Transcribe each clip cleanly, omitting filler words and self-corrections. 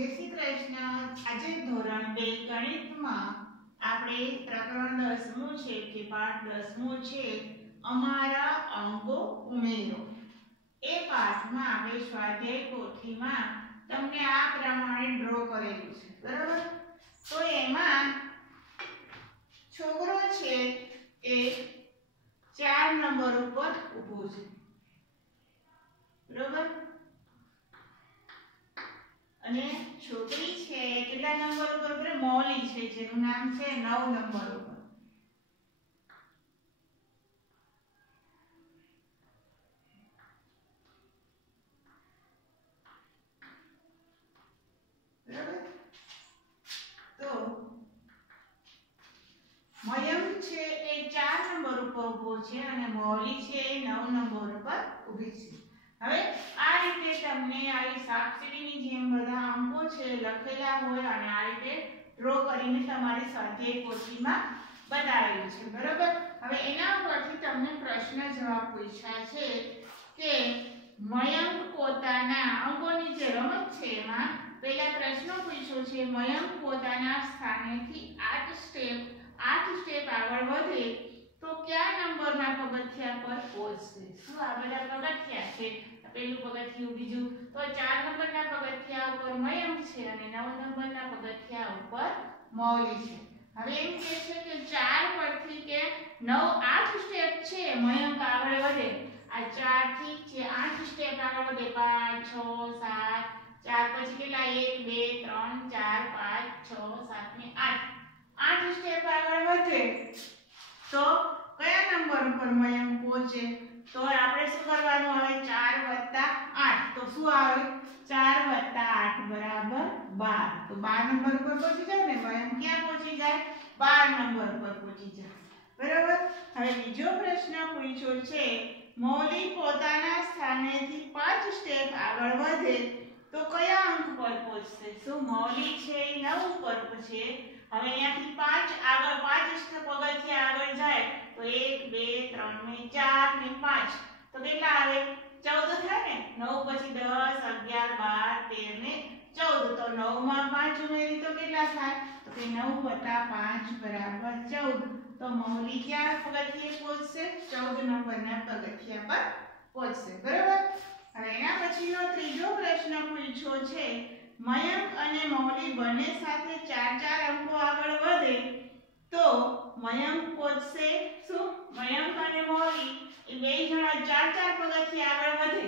જય શ્રી કૃષ્ણ। આજે ધોરણ 2 ગણિતમાં આપણે પ્રકરણ 10મું છે કે પાઠ 10મું છે અમારા અંકો ઉમેરો। એ પાઠમાં આપણે સ્વાધ્યાય પોથીમાં તમને આ પ્રમાણે ડ્રો કરેલું છે, બરાબર। તો એમાં છોકરો છે એ 4 નંબર ઉપર ઊભો છે, બરાબર। અને છોકરી છે કેટલા નંબર ઉપર છે? મૌલી છે, જેનું નામ છે 9 નંબર ઉપર, બરાબર। તો મયંક છે એ 4 નંબર ઉપર ઊભો છે અને મૌલી છે એ 9 નંબર ઉપર ઊભી છે। હવે આ રીતે તમને આવી સાપસીડીની જેમ બધા અંકો છે લખેલા હોય અને આ રીતે ડ્રો કરીને તમારી સ્વાધ્યાય પોથીમાં બતાવેલું છે, બરાબર। હવે એના પરથી તમને પ્રશ્ન જવાબ પૂછ્યા છે કે મયંક પોતાના અંકોની જે રમત છે એમાં પહેલા પ્રશ્ન પૂછ્યો છે મયંક પોતાના સ્થાનેથી 8 સ્ટેપ આગળ વધે તો કયા નંબરના પગથિયા પર પહોંચશે? શું આ બધા પગથિયા છે? પહેલું પગથિયું, બીજું, તો 4 નંબરના પગથિયા ઉપર મયંક છે અને 9 નંબરના પગથિયા ઉપર મૌલી છે। હવે એમ કહે છે કે 4 પરથી કે 8 સ્ટેપ છે મયંક આગળ વધે, આ 4 થી જે 8 સ્ટેપ આગળ વધે 5 6 7, 4 પછી કેટલા 1 2 3 4 5 6 7 ને 8 સ્ટેપ આગળ વધે તો કયા નંબર ઉપર મયંક પહોંચે? તો આપણે શું કરવાનું આવે? 4 + 8, તો શું આવે? 4 + 8 બરાબર 12, તો 12 નંબર ઉપર પહોંચી જાય ને મયંક। ક્યાં પહોંચી જાય? 12 નંબર ઉપર પહોંચી જાય, બરાબર। હવે બીજો પ્રશ્ન પૂછ્યો છે મૌલી પોતાના સ્થાનેથી 5 સ્ટેપ આગળ વધે તો કયા અંક પર પહોંચશે? શું મૌલી છે એ 9 ઉપર છે, હવે અહીંયાથી 5 આગળ 5 પગથિયા આગળ જાય તો 1 2 3 ને 4 ને 5, તો કેટલા આવે? 14 થાય ને। 9 પછી 10 11 12 13 ને 14, તો 9 માં 5 ઉમેરી તો કેટલા થાય? તો કે 9 + 5 બરાબર 14, તો મૌલી ક્યાં પગથિયે પહોંચશે? 14 નંબરના પગથિયા પર પહોંચશે, બરાબર। હવે એના પછીનો ત્રીજો પ્રશ્ન પૂછ્યો છે મયંક અને મૌલી બંને સાથે 4 અંકો આગળ વધે તો મયંક પહોંચશે શું? મયંક અને મૌલી એ બે જણા 4 પગથિયા આગળ વધે,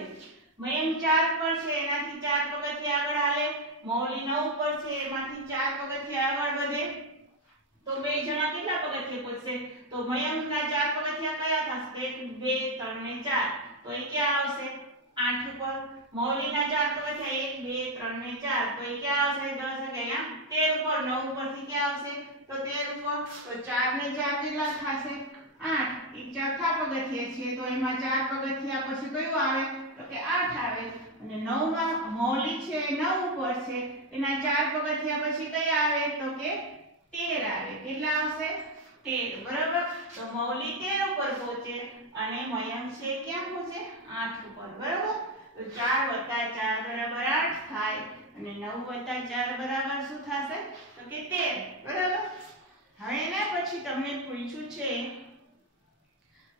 મયંક 4 પર છે એનાથી 4 પગથિયા આગળ હાલે, મૌલી 9 પર છે એમાંથી 4 પગથિયા આગળ વધે, તો બે જણા કેટલા પગથિયે પહોંચશે? તો મયંકના 4 પગથિયા કયા થશે? 1 2 3 ને 4, તો એ ક્યાં આવશે? 8 ઉપર। મૌલીના 4 પગથિયા 1 2 3 ને 4, તો એ ક્યાં આવશે? 10 એટલે અહીંયા 13 ઉપર। 9 ઉપરથી ક્યાં આવશે? તો 13 ઉપર, તો 4 ને 4 કેટલા થશે? 8, એ ચોથા પગથિયે છે તો એમાં 4 પગથિયા પછી કયું આવે? તો કે 8 આવે, અને 9 માં મૌલી છે 9 ઉપર છે એના 4 પગથિયા પછી કયા આવે? તો કે 13 આવે, કેટલા આવશે? 13, બરાબર। તો મૌલી 13 ઉપર પહોંચે અને મયંક છે ક્યાં પહોંચે? 8 ઉપર, બરાબર। તો 4 + 4 બરાબર 8 થાય અને 9 + 4 બરાબર શું થશે? તો કે 13, બરાબર। હવે એના પછી તમને પૂછ્યું છે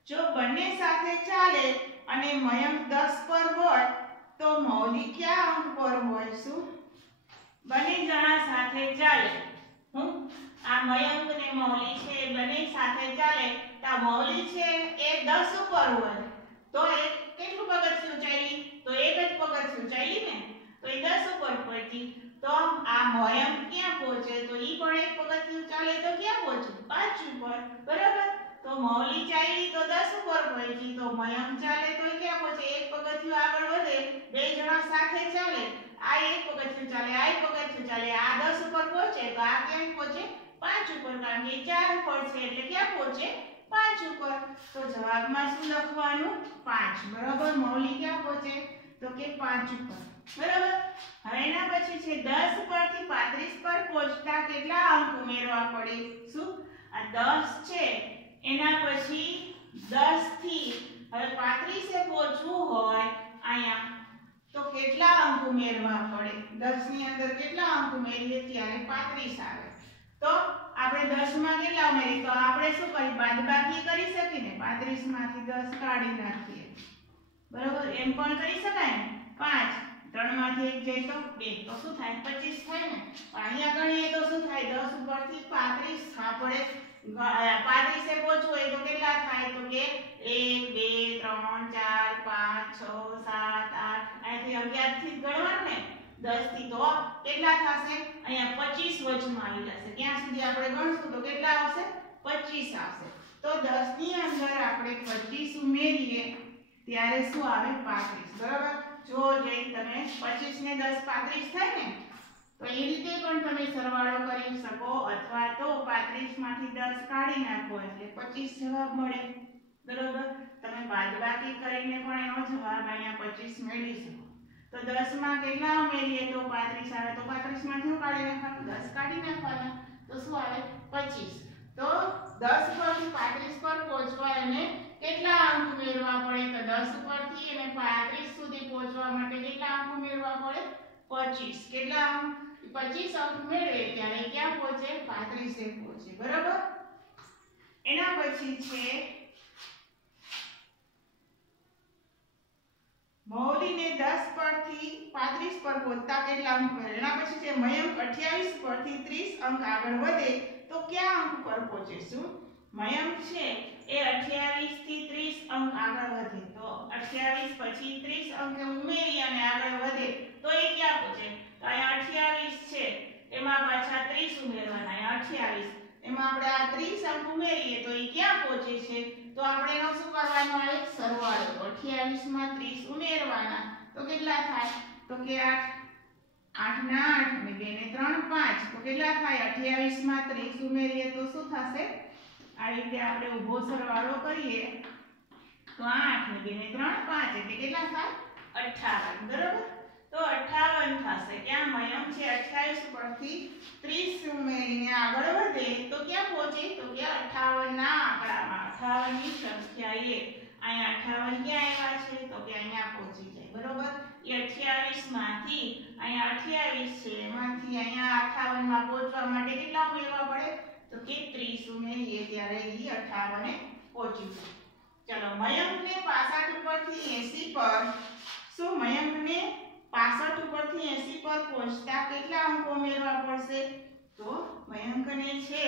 જો બંને સાથે ચાલે અને મયંક 10 પર હોય તો મૌલી કયા અંક પર હોય? શું? બંને જણા સાથે ચાલે, આ મયંક ને મૌલી છે બંને સાથે ચાલે તો મૌલી છે એ 10 ઉપર હોય તો એ કેટલું પગથિયું ચાલી? તો એક જ પગથિયું ચાલી ને, તો એ 10 ઉપર પહોંચી, તો આ મયંક ક્યાં પહોંચે? તો ઈ પણ એક પગથિયું ચાલે તો ક્યાં પહોંચે? 5 ઉપર, બરાબર। તો મૌલી ચાલી તો 10 ઉપર પહોંચી, તો મયંક ચાલે તો ક્યાં પહોંચે? એક પગથિયું આગળ વધે, બે જણા સાથે ચાલે, આ એક પગથિયું ચાલે આ એક પગથિયું ચાલે, આ 10 ઉપર પહોંચે તો આ ક્યાં પહોંચે? 5 ઉપર, કારણ કે 4 ઉપર છે એટલે ક્યાં પહોંચે? 5 ઉપર। તો જવાબમાં શું લખવાનું? 5, બરાબર। મૌલી ક્યાં પહોંચે? તો કે 5 ઉપર, બરાબર। હવે એના પછી છે 10 પરથી 35 પર પહોંચતા કેટલા અંક ઉમેરવા પડે? શું? આ 10 છે એના પછી 10 થી હવે 35 એ પહોંચવું હોય અહીંયા તો કેટલા અંક ઉમેરવા પડે? 10 ની અંદર કેટલા અંક ઉમેરીએ ત્યારે 35 આવે તો આપણે 10 માં કેટલા ઉમેરીએ તો આપણે શું કરી બાદબાકી કરી શકીએ ને 35 માંથી 10 કાઢી નાખીએ બરોબર એમ પણ કરી શકાય ને 5 3 માંથી 1 જાય તો 2 તો શું થાય 25 થાય ને અહીંયા ગણીએ તો શું થાય 10 ઉપરથી 35 આપણે 35 એ પહોંચવું હોય તો કેટલા થાય તો કે 1 2 3 4 5 6 7 8 અહીંથી 11 થી ગણવાનું ને 10 થી તો કેટલા થશે અહીંયા 25 વચમાં આવી જશે ક્યાં સુધી આપણે ગણશું તો કેટલા આવશે 25 આવશે તો 10 ની અંદર આપણે 25 ઉમેરીએ ત્યારે શું આવે 35 બરાબર જો જઈ તમે 25 ને 10 35 થાય ને તો એ રીતે પણ તમે સરવાળો કરી શકો અથવા તો 35 માંથી 10 કાઢી નાખો એટલે 25 જવાબ મળે બરાબર તમે બાદબાકી કરીને પણ એનો જવાબ અહીંયા 25 મેળવી શકો તો 10 માં કેટલા ઉમેરીએ તો 35 આવે તો 35 માંથી કાઢી નાખવાનું 10 કાઢી નાખવાના તો શું આવે 25 તો 10 પરથી 35 પર પહોંચવા એને કેટલા અંક ઉમેરવા પડે તો 10 ઉપરથી અને 35 સુધી પહોંચવા માટે કેટલા અંક ઉમેરવા પડે 25 કેટલા અંક 25 અંક મેળવે ત્યારે ક્યાં પહોંચે 35 એ પહોંચે બરાબર એના પછી છે મૌલીને 10 પરથી 35 પર પહોંચતા કેટલા અંક મેળવે એના પછી છે મયંક 28 પરથી 30 અંક આગળ વધે તો કયા અંક પર પહોંચે શું મયંક છે એ 28 થી 30 અંક આગળ વધે તો 28 પછી 30 અંક ઉમેરી અને આગળ વધે તો એ ક્યાં પહોંચે તો અહીંયા 28 છે એમાં પાછા 30 ઉમેરવાના અહીંયા 28 એમાં આપણે આ 30 અંક ઉમેરીએ તો એ ક્યાં પહોંચે છે તો આપણે એનો શું કરવાનો આવે સરવાળો 28 માં 30 ઉમેરવાના તો કેટલા થાય તો કે 8 ના 8 અને 2 ને 3 5 તો કેટલા થાય 28 માં 30 ઉમેરીએ તો શું થશે આ રીતે આપણે ઊભો સરવાળો કરીએ તો 8 ને 2 ને 3 5 એટલે કેટલા થાય 58 બરાબર તો 58 થશે ક્યાં મયંક છે 28 પરથી 30 ઉમેરીને આગળ વધે તો ક્યાં પહોંચે તો કે 58 ના આંકડામાં 58 ની સંખ્યાએ અહીંયા 58 ક્યાં આવ્યા છે તો કે અહીંયા પહોંચી જાય બરોબર એ 28 માંથી અહીંયા 28 છે એમાંથી અહીંયા 58 માં પહોંચવા માટે કેટલા ઉમેરવા પડે તો કે 30 ઉમેરીએ ત્યારે એ 58 એ પહોંચી જાય ચલો મયંકને 65 ઉપરથી 80 પર શું મયંકને 65 ઉપરથી 80 પર પહોંચતા કેટલા અંકો ઉમેરવા પડશે તો મયંકને છે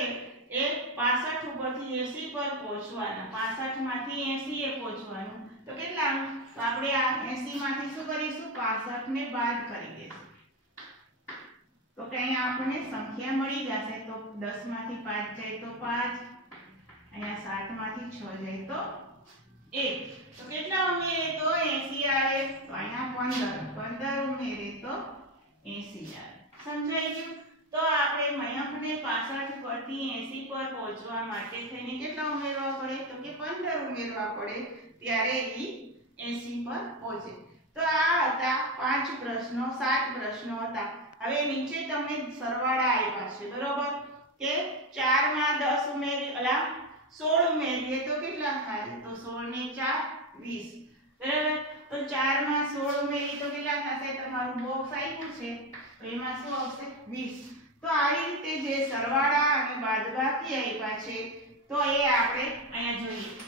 એ 65 ઉપરથી 80 પર પહોંચવાના 65 માંથી 80 એ પહોંચવાનું તો કેટલા અંક તો આપણે આ 80 માંથી શું કરીશું 65 ને બાદ કરી દઈશું તો કે અહીંયા આપણને સંખ્યા મળી જશે તો 10 માંથી 5 જાય તો 5 અહીંયા 7 માંથી 6 જાય તો 1 તો કેટલા ઉમેરે તો 80 આવે તો અહીંયા 15 ઉમેરે તો 80 આવે સમજાઈ ગયું તો આપણે મયંકને 65 પરથી 80 પર પહોંચવા માટે થઈને કેટલા ઉમેરવા પડે તો કે 15 ઉમેરવા પડે ત્યારે ઈ 80 પર પહોંચે તો આ હતા 5 પ્રશ્નો 7 પ્રશ્નો હતા હવે નીચે તમને સરવાળા આપ્યા છે બરોબર કે 4 માં 10 ઉમેરી 16 ઉમેરીએ તો કેટલા થાય તો 16 ને 4 20 બરાબર તો 4 માં 16 ઉમેરીએ તો કેટલા થશે તમારું બોક્સ આપ્યું છે તો એમાં શું આવશે 20 તો આ રીતે જે સરવાળા અને બાદબાકી આપ્યા છે તો એ આપણે અહીંયા જોઈએ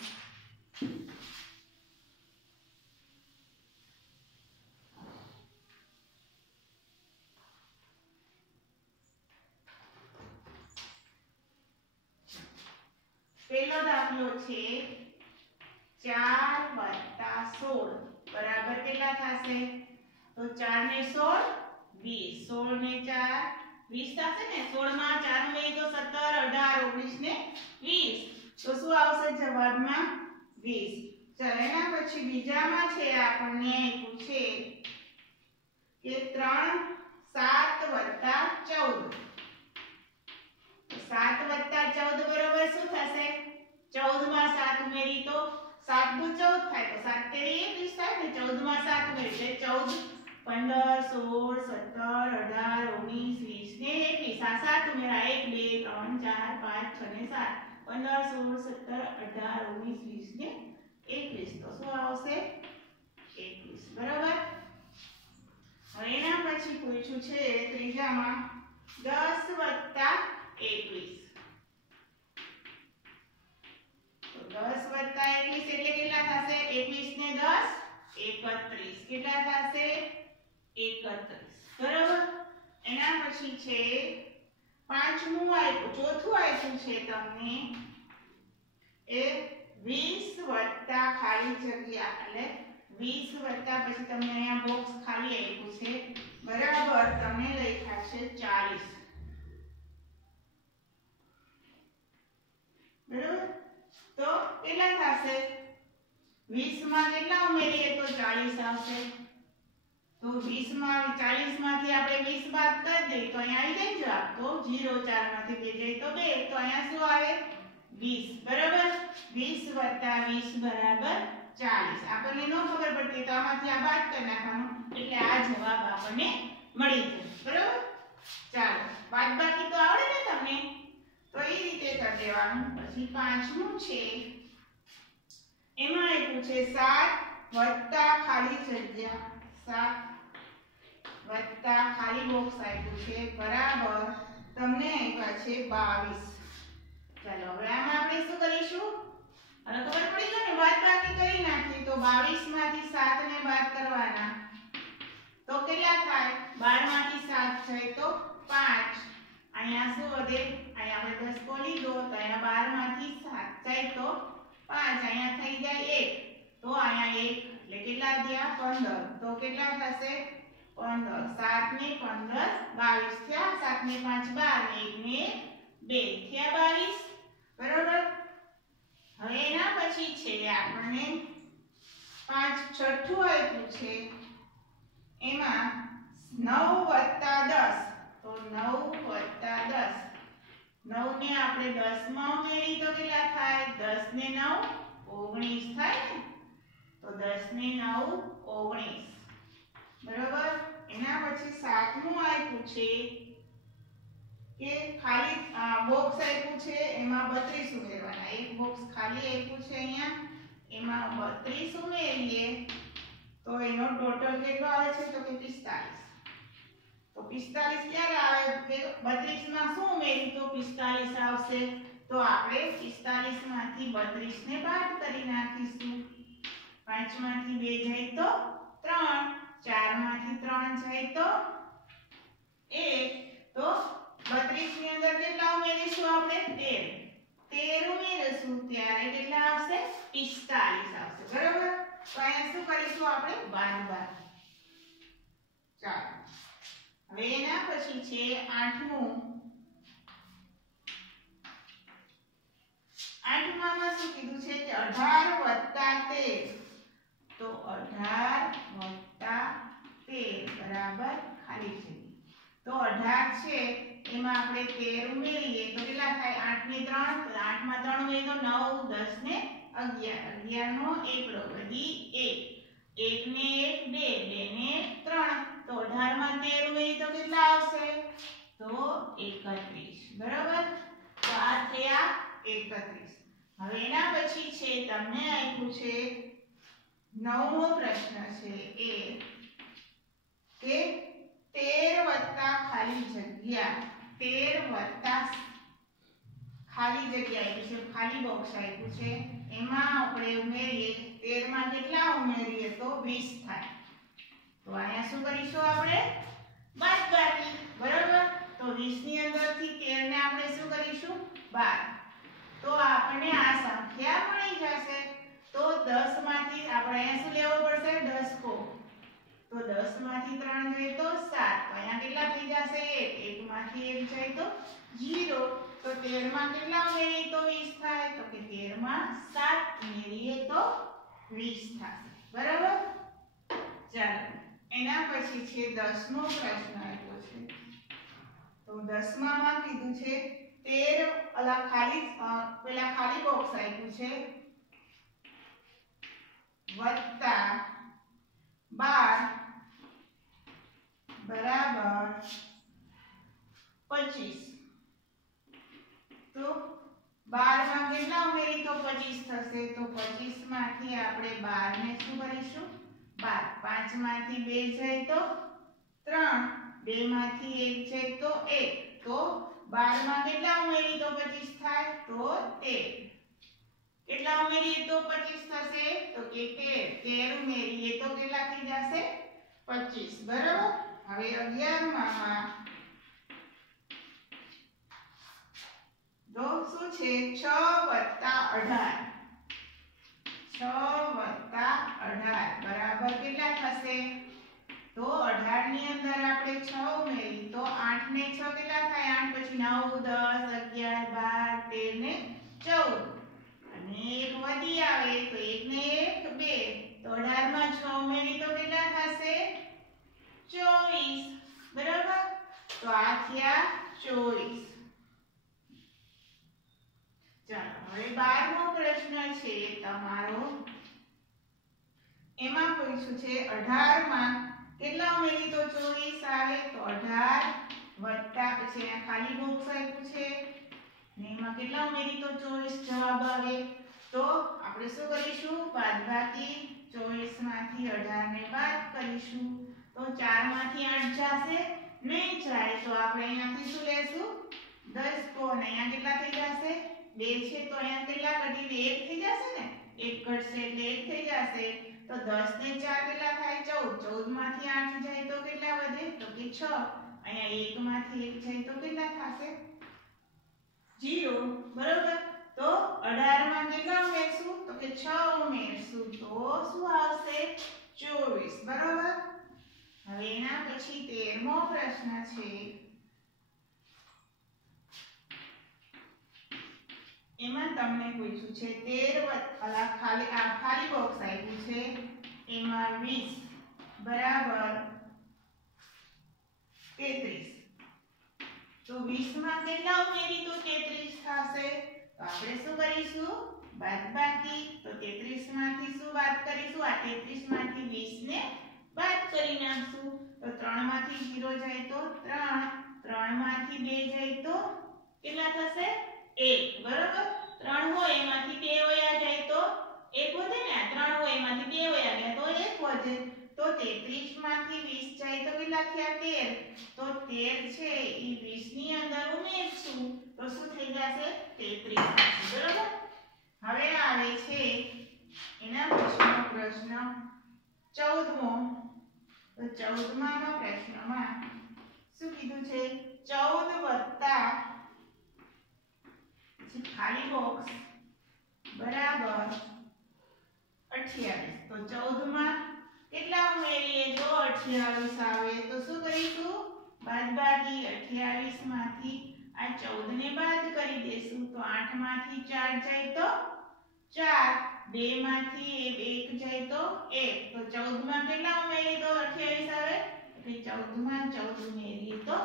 પહેલો દાખલો છે 4 + 16 બરાબર કેટલા થશે તો 4 ને 16 20 16 ને 4 20 થશે ને 16 માં 4 ઉમેરીએ તો 17 18 19 ને 20 તો શું આવશે જવાબમાં 20 ચલો એના પછી બીજામાં છે આપણને આપ્યું છે કે 3 7 + 14 7 + 14 બરાબર શું થશે 14 માં 7 ઉમેરી તો 7 દુ 14 થાય તો 7 તેરી 21 થાય ને 14 માં 7 ઉમેરી એટલે 14 15 16 17 18 19 20 ને 21 આ 7 ઉમેરા 1 2 3 4 5 6 ને 7 15 16 17 18 19 20 ને 21 તો શું આવશે 21 બરાબર હવે એના પછી પૂછ્યું છે સરવાળામાં 10 વત્તા 21, તો 10 વત્તા 21 એટલે કેટલા થશે? 21 ને 10 31, કેટલા થશે? 31, બરાબર. એના પછી છે પાંચમું આપ્યું, ચોથું આપ્યું છે તમને એ 20 વત્તા ખાલી જગ્યા, એટલે 20 વત્તા પછી તમને અહીંયા બોક્સ ખાલી આપ્યું છે, બરાબર. તમને લખ્યા છે 40, બરાબર. તો કેટલા થશે? 20 માં કેટલા ઉમેરીએ તો 40 આવશે. તો 20 માં 40 માંથી આપણે 20 બાદ કરી દઈએ તો અહીંયા આવી જાય જવાબ. તો 0 4 માંથી 2 જાય તો 2, તો અહીંયા શું આવે? 20, બરાબર. 20 વત્તા 20 બરાબર 40. આપણને ન ખબર પડતી તો આમાંથી આ બાદ કરી નાખવાનું, એટલે આ જવાબ આપણને મળી જશે, બરાબર. ચાલો, બાદબાકી તો આવડે ને તમને, તો એ રીતે કરી દેવાનું. પછી પાંચમું છે એમાં આપ્યું છે 7 વત્તા ખાલી જગ્યા, 7 વત્તા ખાલી બોક્સ આપ્યું છે, બરાબર. તમને આપ્યા છે 22. ચાલો હવે આમાં આપણે શું કરીશું? હવે ખબર પડી ગઈ ને, બાદબાકી કરી નાખી તો 22 માંથી 7 ને બાદ કરવાના તો કેટલા થાય? 12 માંથી 7 જાય તો 5. અહીંયા શું વધે? અહીંયા આપણે 10 કો લીધો તો અહીંયા 12 માંથી 7 જાય તો 5, અહીંયા થઈ જાય 1, તો અહીંયા 1 એટલે કેટલા થયા? 15. તો કેટલા થશે? 15. 7 ને 15 22 થયા. 7 ને 5 12 ને 1 ને 2 થયા 22, બરાબર. હવે એના પછી છે આપણને છઠ્ઠું આપ્યું છે એમાં 9 વત્તા 10, તો 9 વત્તા 10, 9 ને આપણે 10 માં ઉમેરી તો કેટલા થાય? 10 ને 9 19 થાય ને, તો 10 ને 9 19, બરાબર. એના પછી સાતમું આપ્યું છે કે ખાલી બોક્સ આપ્યું છે એમાં 32 ઉમેરવાના. એક બોક્સ ખાલી આપ્યું છે અહીંયા, એમાં 32 ઉમેરીએ તો એનો ટોટલ કેટલો આવે છે? તો કે 45. તો 45 ક્યારે આવે? કે 32 માં શું ઉમેરી તો 45 આવશે. તો આપણે 45 માંથી 32 ને બાદ કરી નાખીશું. 5 માંથી 2 જાય તો 3, 4 માંથી 3 જાય તો 1, તો 32 ની અંદર કેટલા ઉમેરીશું આપણે? 13 ઉમેરીશું ત્યારે કેટલા આવશે? 45 આવશે, બરાબર. તો અહીંયા શું કરીશું આપણે? બાદબાકી. ચાલો હવે એના પછી છે આઠમું. આઠમામાં શું કીધું છે કે 18 વત્તા 13, તો 18 વત્તા 13 બરાબર ખાલી જગ્યા. તો 18 છે એમાં આપણે 13 ઉમેરીએ તો કેટલા થાય? 8 ને 3, તો 8 માં 3 ઉમેરીએ તો 9 10 ને 11, 11 નો એકડો વધી 1, 1 ને 1 2, 2 ને 3, તો 18 માં 13 ઉમેરીએ તો કેટલા આવશે? તો 31, બરાબર. તો આ થયા 31. હવે એના પછી છે તમને આપ્યું છે 9મો પ્રશ્ન છે એ કે 13 વત્તા ખાલી જગ્યા, 13 વત્તા ખાલી જગ્યા આપ્યું છે, ખાલી બોક્સ આપ્યું છે, એમાં આપણે ઉમેરીએ 13 માં કેટલા ઉમેરીએ તો 20 થાય. તો અહીંયા શું કરીશું આપણે? બાદબાકી, બરાબર. તો 20 ની અંદરથી 13 ને આપણે શું કરીશું? બાદ. તો આપણને આ સંખ્યા મળી જશે. તો 10 માંથી આપણે અહીંયા શું લેવો પડશે? 10 કો. તો 10 માંથી 3 જાય તો 7, તો અહીંયા કેટલા થઈ જશે? 1, 1 માંથી 1 જાય તો 0, તો 13 માં કેટલા ઉમેરીએ તો 20 થાય? તો કે 13 માં 7 ઉમેરીએ તો 20 થશે, બરાબર. ચાલો એના પછી છે 10મો પ્રશ્ન આપ્યો છે. તો 10મા માં કીધું છે 13 અલા ખાલી પેલા ખાલી બોક્સ આપ્યું છે વત્તા 12 બરાબર 25. તો 12 માં કેટલા ઉમેરી તો 25 થશે. તો 25 માંથી આપણે 12 ને શું કરીશું? 12. 5 માંથી 2 જાય તો 3, 2 માંથી 1 જાય તો 1, તો 12 માં કેટલા ઉમેરી તો 25 થાય તો 13. કેટલા ઉમેરીએ તો 25 થશે તો કે 13 ઉમેરીએ તો કેટલા થઈ જશે 25. બરાબર. હવે 11 માં તો શું છે 6 + 18. 6 + 18 બરાબર કેટલા થશે તો 18 ની અંદર આપણે 6 ઉમેરી તો 8 ને 6 કેટલા થાય 8 પછી 9 10 11 12 13 ને 14 અને એક વધી આવે તો 1 ને 1 2 તો 18 માં 6 ઉમેરી તો કેટલા થશે 24. બરાબર. તો આ થયા 24. ચાલો હવે 12મો પ્રશ્ન છે તમારો. એમાં પૂછ્યું છે 18 માં કેટલા ઉમેરી તો 24 આવે તો 18 વત્તા પછી આ ખાલી બોક્સ આપ્યું છે ને એમાં કેટલા ઉમેરી તો 24 જવાબ આવે તો આપણે શું કરીશું બાદબાકી 24 માંથી 18 ને બાદ કરીશું તો 4 માંથી 8 જશે નહીં જાય તો આપણે અહીંયાથી શું લેશું 10 તો અહીંયા કેટલા થઈ જશે 2 છે તો અહીંયા કેટલા કઢીને 1 થઈ જશે ને 1 ઘટશે એટલે 1 થઈ જશે તો 10 ને 4 કેટલા થાય 14. 14 માંથી 8 જાય તો કેટલા વધે તો કે 6. અહીંયા 1 માંથી 1 જાય તો કેટલા થશે 0. બરોબર. તો 18 માં કેટલા ઉમેરશું તો કે 6 ઉમેરશું તો શું આવશે 24. બરોબર. હવે એના પછી 13મો પ્રશ્ન છે. એમાં તમને પૂછ્યું છે 13 ખાલી બોક્સ આપ્યું છે એમાં 20 બરાબર 33. તો 20 માં કેટલા ઉમેરી તો 33 થશે તો આપણે શું કરીશું બાદબાકી તો 33 માંથી શું બાદ કરીશું આ 33 માંથી 20 ને બાદ કરી નાખશું તો 3 માંથી 0 જાય તો 3, 3 માંથી 2 જાય તો કેટલા થશે 1. બરોબર. 3 હોય એમાંથી 2 વયા જાય તો 1 વધે ને 3 હોય એમાંથી 2 વયા ગયા તો 1 વધે તો 33 માંથી 20 જાય તો કેટલા થયા 13. તો 13 છે ઈ 20 ની અંદર ઉમેરશું તો શું થઈ જશે 33. બરોબર. હવે આવે છે એના પછીનો પ્રશ્ન 14મો. તો 14મા પ્રશ્નમાં શું કીધું છે 14 + ખાલી બોક્સ બરાબર 28. તો 14 માં કેટલા ઉમેરીએ તો 28 આવે તો શું કરીશું બાદબાકી 28 માંથી આ 14 ને બાદ કરી દેશું તો 8 માંથી 4 જાય તો 4, 2 માંથી 1 જાય તો 1. તો 14 માં કેટલા ઉમેરીએ તો 28 આવે એટલે 14 માં 14 ઉમેરીએ તો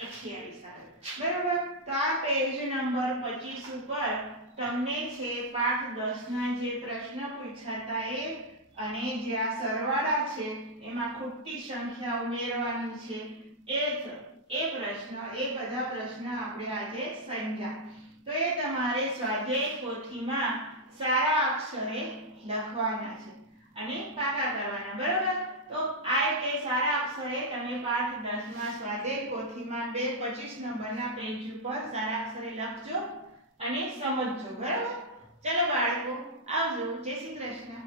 28 આવે. બરાબર. તો આ પેજ નંબર 25 ઉપર તમને છે પાઠ 10 ના જે પ્રશ્ન પૂછ્યા હતા એ અને જે આ સરવાળા છે એમાં ખૂટતી સંખ્યા ઉમેરવાની છે એ પ્રશ્ન એ બધા પ્રશ્ન આપણે આજે સમજ્યા. તો એ તમારે સ્વાધ્યાય પોથીમાં સારા અક્ષરે લખવાના છે અને પાકા કરવાના. બરાબર. તો આ રીતે સારા અક્ષરે તમે પાઠ 10 માં સ્વાધ્યાય પોથીમાં 25 નંબરના પેજ ઉપર સારા અક્ષરે લખજો અને સમજજો. બરાબર. ચલો બાળકો આવજો. જય શ્રી કૃષ્ણ.